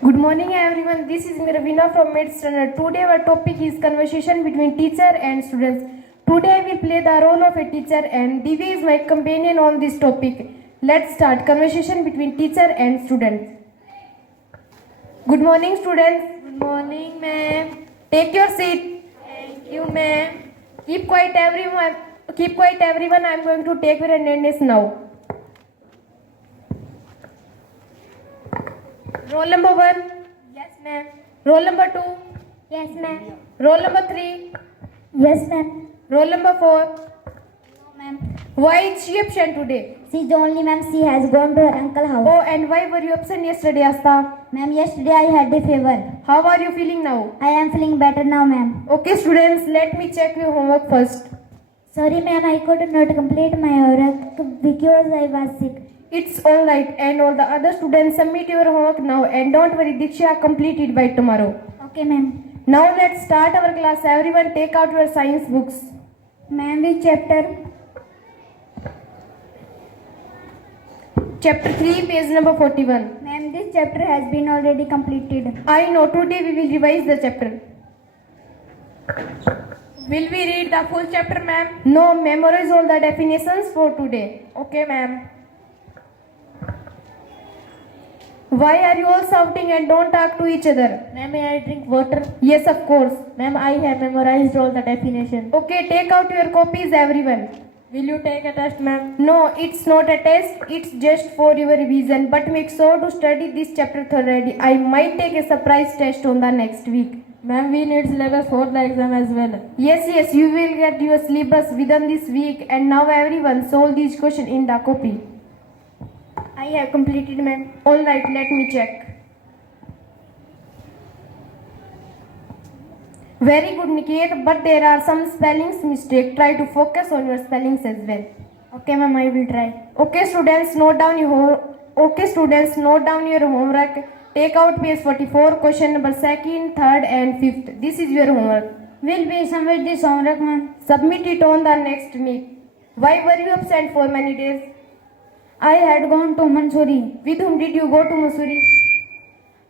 Good morning everyone, this is Miravina from mid standard. Today our topic is conversation between teacher and students. Today I will play the role of a teacher and Divya is my companion on this topic. Let's start conversation between teacher and students. Good morning students. Good morning, ma'am. Take your seat. Thank you, ma'am. Keep quiet everyone. Keep quiet everyone. I am going to take your attendance now. Roll number 1. Yes, ma'am. Roll number 2. Yes, ma'am. Roll number 3. Yes, ma'am. Roll number 4. No, ma'am. Why is she absent today? She's only, ma'am. She has gone to her uncle's house. Oh, and why were you absent yesterday, Asta? Ma'am, yesterday I had a fever. How are you feeling now? I am feeling better now, ma'am. Okay, students, let me check your homework first. Sorry, ma'am. I could not complete my work because I was sick. It's alright, and all the other students submit your homework now, and don't worry, Diksha completed by tomorrow. Okay, ma'am. Now let's start our class. Everyone take out your science books. Ma'am, which chapter? Chapter 3, page number 41. Ma'am, this chapter has been already completed. I know, today we will revise the chapter. Will we read the full chapter, ma'am? No, memorize all the definitions for today. Okay, ma'am. Why are you all shouting and don't talk to each other? Ma'am, may I drink water? Yes, of course. Ma'am, I have memorized all the definition. Okay, take out your copies, everyone. Will you take a test, ma'am? No, it's not a test, it's just for your revision. But make sure to study this chapter thoroughly. I might take a surprise test on the next week. Ma'am, we need syllabus for the exam as well. Yes, you will get your syllabus within this week. And now everyone, solve these questions in the copy. I have completed, ma'am. Alright, let me check. Very good, Niket, but there are some spellings mistake. Try to focus on your spellings as well. Okay, ma'am. I will try. Okay, students, note down your homework. Take out page 44, question number 2nd, 3rd and 5th. This is your homework. Will we submit this homework, ma'am? Submit it on the next week. Why were you absent for many days? I had gone to Mansoori. With whom did you go to Mussoorie?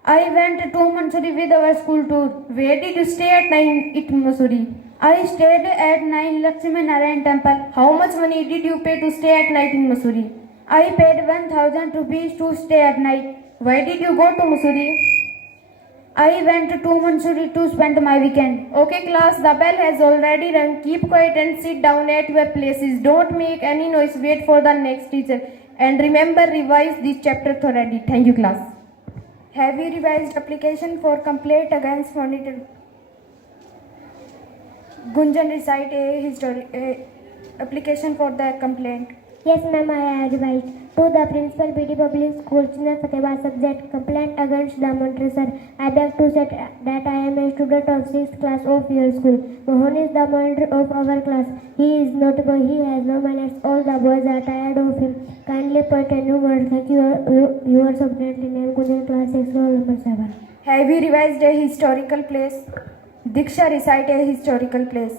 I went to Mansoori with our school tour. Where did you stay at night in Mussoorie? I stayed at 9 Lakshmi Narayan Temple. How much money did you pay to stay at night in Mussoorie? I paid 1000 rupees to stay at night. Why did you go to Mussoorie? I went to Mansoori to spend my weekend. Okay class, the bell has already rung. Keep quiet and sit down at your places. Don't make any noise. Wait for the next teacher. And remember, revise this chapter thoroughly. Thank you class. Have you revised application for complaint against monitor? Gunjan recite a application for the complaint. Yes, ma'am, I have revised. To the principal, BD Public School, Chinar Fatehbad, subject complaint against the monitor, sir. I beg to say that I am a student of 6th class of your school. Mohan is the monitor of our class. He is notable. He has no manners. All the boys are tired of him. Kindly point a new word. Thank you. Yours subordinately named Gunjan, class 6, roll number 7. Have you revised a historical place? Diksha recite a historical place.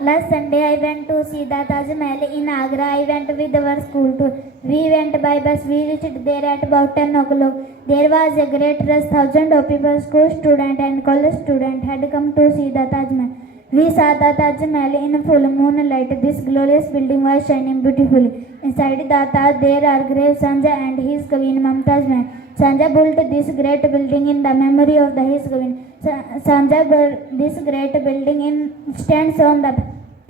Last Sunday, I went to see the Taj Mahal in Agra. I went with our school tour. We went by bus. We reached there at about 10 o'clock. There was a great rush. Thousands of people, school students and college students, had come to see the Taj Mahal. We saw the Taj Mahal in full moonlight. This glorious building was shining beautifully. Inside the Taj, there are great Sanjay and his queen Mumtaz Mahal. Sanjay built this great building in the memory of his queen. Sanjay built this great building stands on the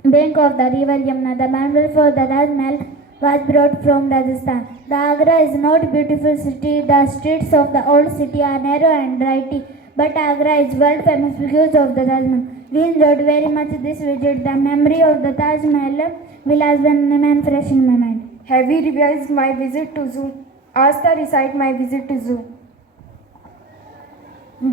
bank of the river Yamuna. The marble for the Taj Mahal was brought from Rajasthan. The Agra is not a beautiful city. The streets of the old city are narrow and dirty, but Agra is world famous because of the Taj Mahal. We enjoyed very much this visit. The memory of the Taj Mahal will always remain fresh in my mind. Have you revised my visit to zoo? Asta recite my visit to zoo.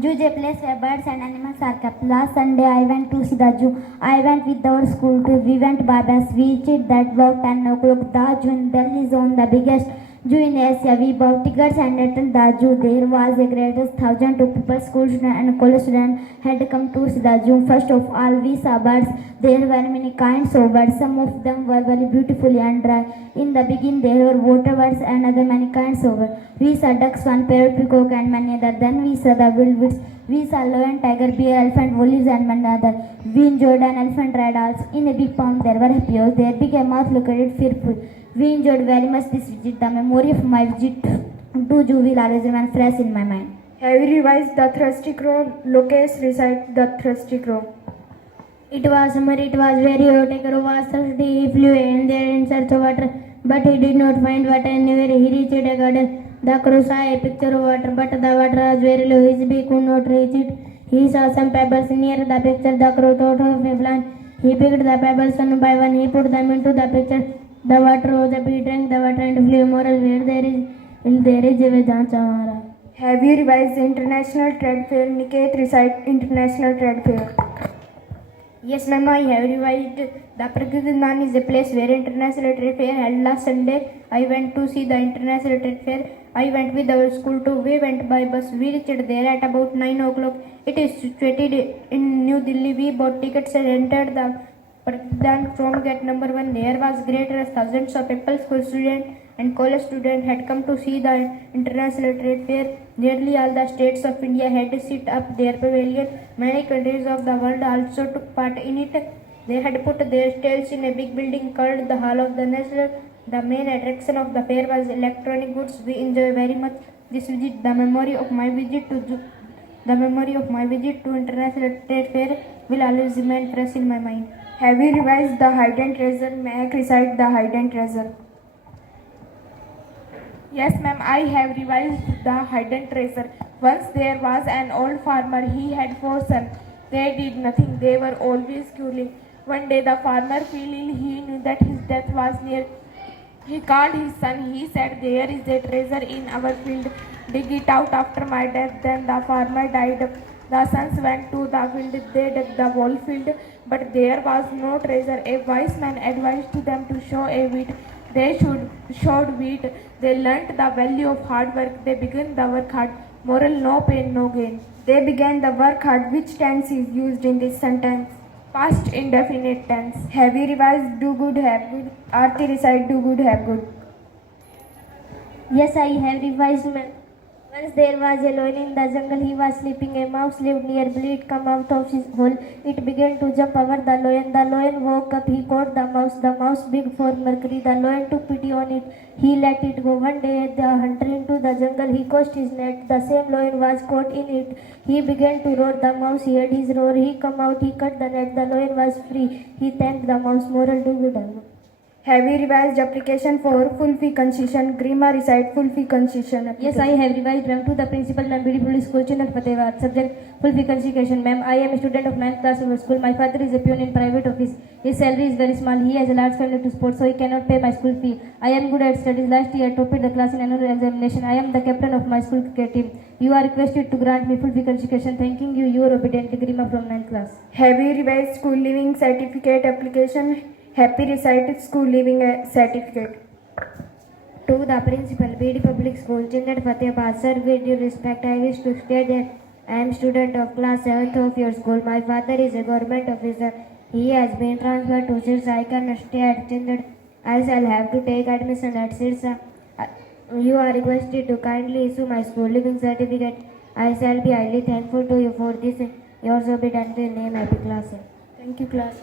Zoo is a place where birds and animals are kept. Last Sunday, I went to see the zoo. I went with our school tour. We went by bus. We reached that about 10 o'clock. The zoo in Delhi is one of the biggest Juin Asia, we bought tickets and attended the zoo. There was a greatest 1,000 people, school students and college students had come to see the zoo. First of all, we saw birds. There were many kinds of birds. Some of them were very beautiful and dry. In the beginning, there were water birds and other many kinds of birds. We saw ducks, swan, parrot, peacock, and many other. Then we saw the wildebeest. We saw lion, tiger, bear, elephant, wolves, and many other. We enjoyed an elephant ride also. In a big pond, there were happy. There big a mouth looked at fearful. We enjoyed very much this visit. The memory of my visit to zoo will always remain fresh in my mind. Have you revised the thirsty crow? Lucas, recite the thirsty crow. It was summer, it was very hot. A crow was thirsty. He flew in there in search of water, but he did not find water anywhere. He reached a garden. The crow saw a picture of water, but the water was very low. His beak could not reach it. He saw some pebbles near the picture. The crow thought of a plan. He picked the pebbles one by one. He put them into the picture. The water rose up. He drank the water and flew. Moral: where there is a jhancha hara. Have you revised the International Trade Fair? Niket, recite International Trade Fair. Yes, ma'am, I have revised. The Pragadhan is a place where International Trade Fair held last Sunday. I went to see the International Trade Fair. I went with our school too. We went by bus. We reached there at about 9 o'clock. It is situated in New Delhi. We bought tickets and entered the Pragadhan from gate number 1. There was great rush. Thousands of people, school students and college students had come to see the International Trade Fair. Nearly all the states of India had set up their pavilion. Many countries of the world also took part in it. They had put their stalls in a big building called the Hall of the National. The main attraction of the fair was electronic goods. We enjoy very much this visit. The memory of my visit to International Trade Fair will always remain fresh in my mind. Have you revised the hidden treasure? May I recite the hidden treasure? Yes, ma'am, I have revised the hidden treasure. Once there was an old farmer. He had 4 sons. They did nothing. They were always quarreling. One day the farmer fell ill. He knew that his death was near. He called his son. He said, "There is a treasure in our field. Dig it out after my death." Then the farmer died. The sons went to the field. They dug the whole field, but there was no treasure. A wise man advised them to sow a wheat. They sowed wheat. They learnt the value of hard work. They began the work hard. Moral: no pain, no gain. They began the work hard. Which tense is used in this sentence? Past indefinite tense. Have you revised do good, have good? Aarti, recite do good, have good. Yes, I have revised, ma'am. Once there was a lion in the jungle. He was sleeping. A mouse lived nearby. It came out of his hole. It began to jump over the lion. The lion woke up. He caught the mouse. The mouse big for mercury. The lion took pity on it. He let it go. One day the hunter into the jungle. He cast his net. The same lion was caught in it. He began to roar. The mouse heard his roar. He come out. He cut the net. The lion was free. He thanked the mouse. Moral: do good. Have you revised application for full fee concession? Grima, recite full fee concession. Yes, I have revised, ma'am. To the principal, ma'am, BD Public School, Chinnar Fatehwad. Subject: full fee concession. Ma'am, I am a student of 9th class of school. My father is a peon in private office. His salary is very small. He has a large family to support, so he cannot pay my school fee. I am good at studies. Last year, I topped the class in annual examination. I am the captain of my school cricket team. You are requested to grant me full fee concession. Thanking you, your obedient Grima from 9th class. Have you revised school living certificate application? Happy, recite school living certificate. To the principal, BD Public School, Chinnar Fatehwad. Sir, with due respect, I wish to state that I am student of class 7th of your school. My father is a government officer. He has been transferred to Sirsa. I cannot stay at Chinnar. I shall have to take admission at Sirsa. You are requested to kindly issue my school living certificate. I shall be highly thankful to you for this. Yours obediently, name, happy class. Thank you, class.